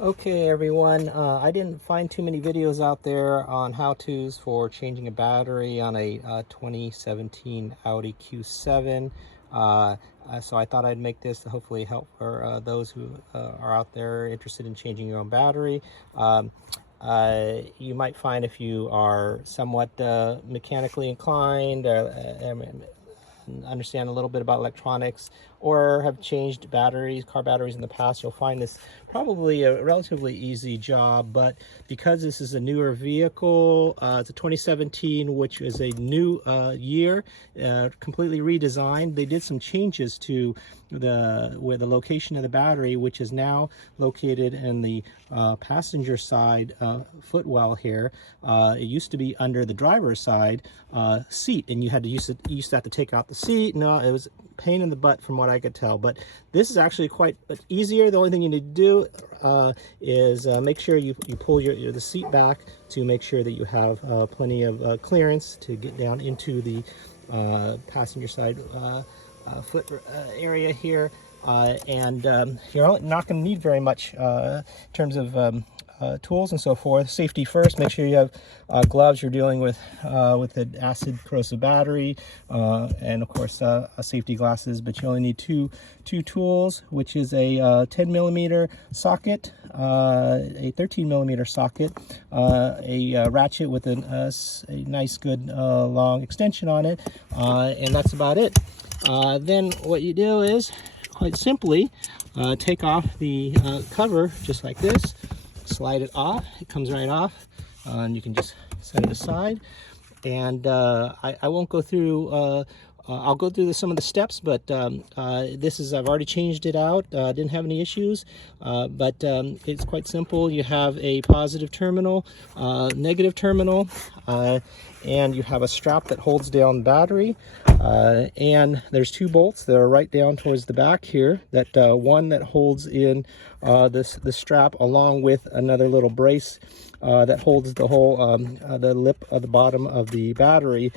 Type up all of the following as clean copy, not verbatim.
Okay everyone, I didn't find too many videos out there on how-tos for changing a battery on a 2017 Audi Q7. So I thought I'd make this to hopefully help for those who are out there interested in changing your own battery. You might find if you are somewhat mechanically inclined, understand a little bit about electronics, or have changed batteries, car batteries in the past, you'll find this probably a relatively easy job. But because this is a newer vehicle, it's a 2017, which is a new year, completely redesigned. They did some changes to the location of the battery, which is now located in the passenger side footwell here. It used to be under the driver's side seat, and you used to have to take out the seat. No, it was a pain in the butt from what I could tell, but this is actually quite easier. The only thing you need to do is make sure you pull the seat back to make sure that you have plenty of clearance to get down into the passenger side foot area here, and you're not going to need very much in terms of tools and so forth. Safety first, make sure you have gloves. You're dealing with an acid corrosive battery, and of course safety glasses, but you only need two tools, which is a 10 millimeter socket, a 13 millimeter socket, a ratchet with a nice good long extension on it, and that's about it. Then what you do is, quite simply, take off the cover just like this, slide it off. It comes right off, and you can just set it aside. And I won't go through, I'll go through some of the steps, but I've already changed it out. Didn't have any issues, but it's quite simple. You have a positive terminal, negative terminal, and you have a strap that holds down the battery, and there's two bolts that are right down towards the back here, that one that holds in the strap, along with another little brace that holds the whole the lip of the bottom of the battery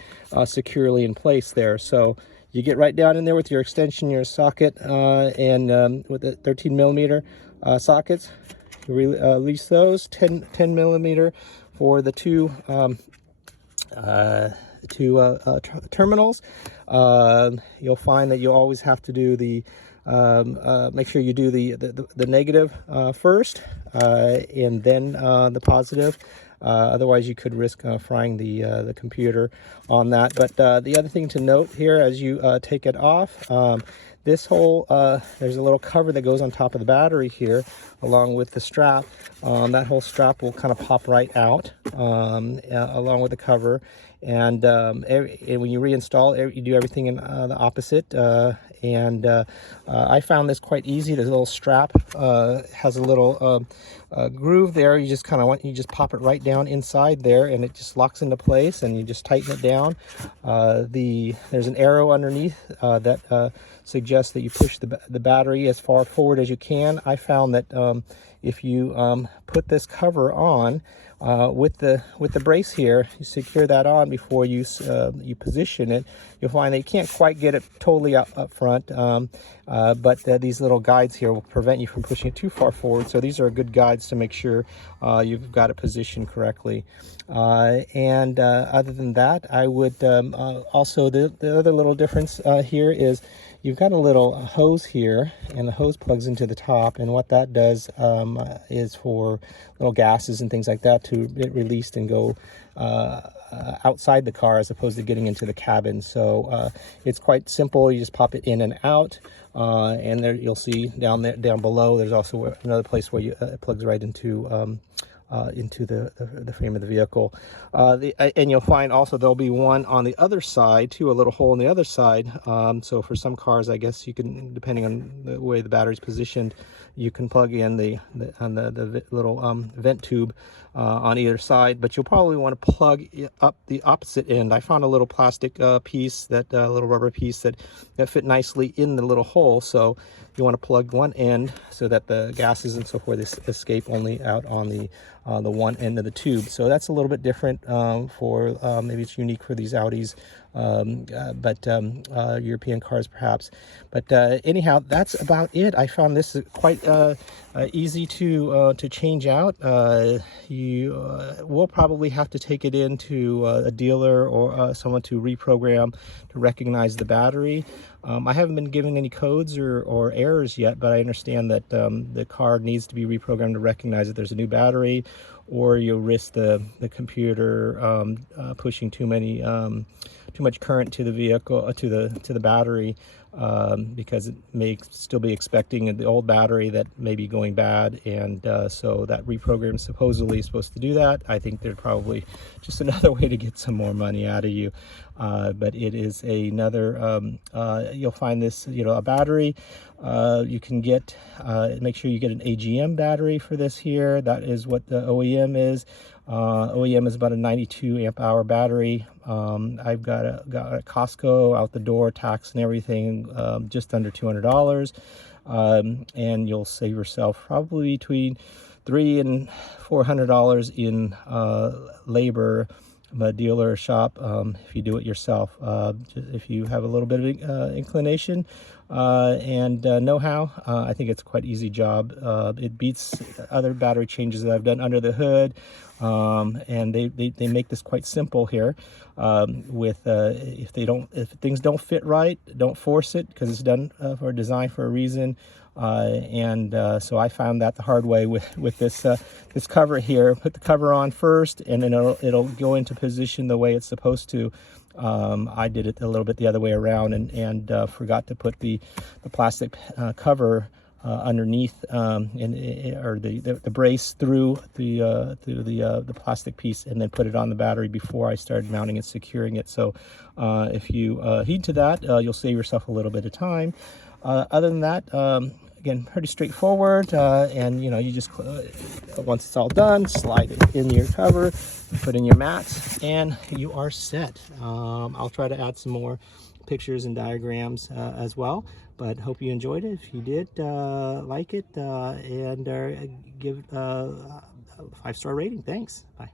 securely in place there. So you get right down in there with your extension, your socket, and with the 13 millimeter sockets, you release those. 10 millimeter for the two terminals. You'll find that you'll always have to do the make sure you do the negative first, and then the positive. Otherwise you could risk frying the computer on that. But the other thing to note here, as you take it off, this whole there's a little cover that goes on top of the battery here, along with the strap. That whole strap will kind of pop right out, along with the cover. And when you reinstall, you do everything in the opposite. I found this quite easy. This little strap has a little groove there. You just pop it right down inside there, and it just locks into place, and you just tighten it down. There's an arrow underneath that suggests that you push the battery as far forward as you can. I found that if you put this cover on with the brace here, you secure that on before you position it, you'll find that you can't quite get it totally up front, but these little guides here will prevent you from pushing it too far forward. So these are good guides to make sure you've got it positioned correctly. Other than that, I would also, the other little difference here is you've got a little hose here, and the hose plugs into the top, and what that does is for little gases and things like that to get released and go outside the car, as opposed to getting into the cabin. So it's quite simple. You just pop it in and out, and there you'll see down below there's also another place where it plugs right into the frame of the vehicle. And you'll find also there'll be one on the other side too, a little hole on the other side. So for some cars, I guess you can, depending on the way the battery's positioned, you can plug in the little vent tube on either side, but you'll probably want to plug up the opposite end. I found a little plastic piece, that little rubber piece that fit nicely in the little hole. So you want to plug one end so that the gases and so forth escape only out on the one end of the tube. So that's a little bit different for maybe it's unique for these Audis European cars perhaps. But anyhow, that's about it. I found this quite easy to change out. You will probably have to take it into a dealer or someone to reprogram to recognize the battery. I haven't been given any codes or errors yet, but I understand that the car needs to be reprogrammed to recognize that there's a new battery, or you'll risk the computer pushing too much current to the vehicle, to the battery, because it may still be expecting the old battery that may be going bad, and so that reprogram supposedly is supposed to do that. I think they're probably just another way to get some more money out of you, but it is another. You'll find this, a battery. You can get, make sure you get an AGM battery for this here. That is what the OEM is. OEM is about a 92 amp hour battery. I've got a Costco out the door, tax and everything, just under $200. And you'll save yourself probably between $300 and $400 in labor, a dealer or shop, if you do it yourself. If you have a little bit of inclination and know-how, I think it's quite easy job. It beats other battery changes that I've done under the hood, and they make this quite simple here. If things don't fit right, don't force it, because it's done for design for a reason. So I found that the hard way with this cover here. Put the cover on first, and then it'll go into position the way it's supposed to. I did it a little bit the other way around, and forgot to put the plastic cover underneath, or the brace through the plastic piece, and then put it on the battery before I started mounting and securing it. So if you heed to that, you'll save yourself a little bit of time. Other than that, again, pretty straightforward, and you just, once it's all done, slide it in your cover, put in your mats, and you are set. I'll try to add some more pictures and diagrams as well, but hope you enjoyed it. If you did, like it, and give a 5-star rating. Thanks. Bye.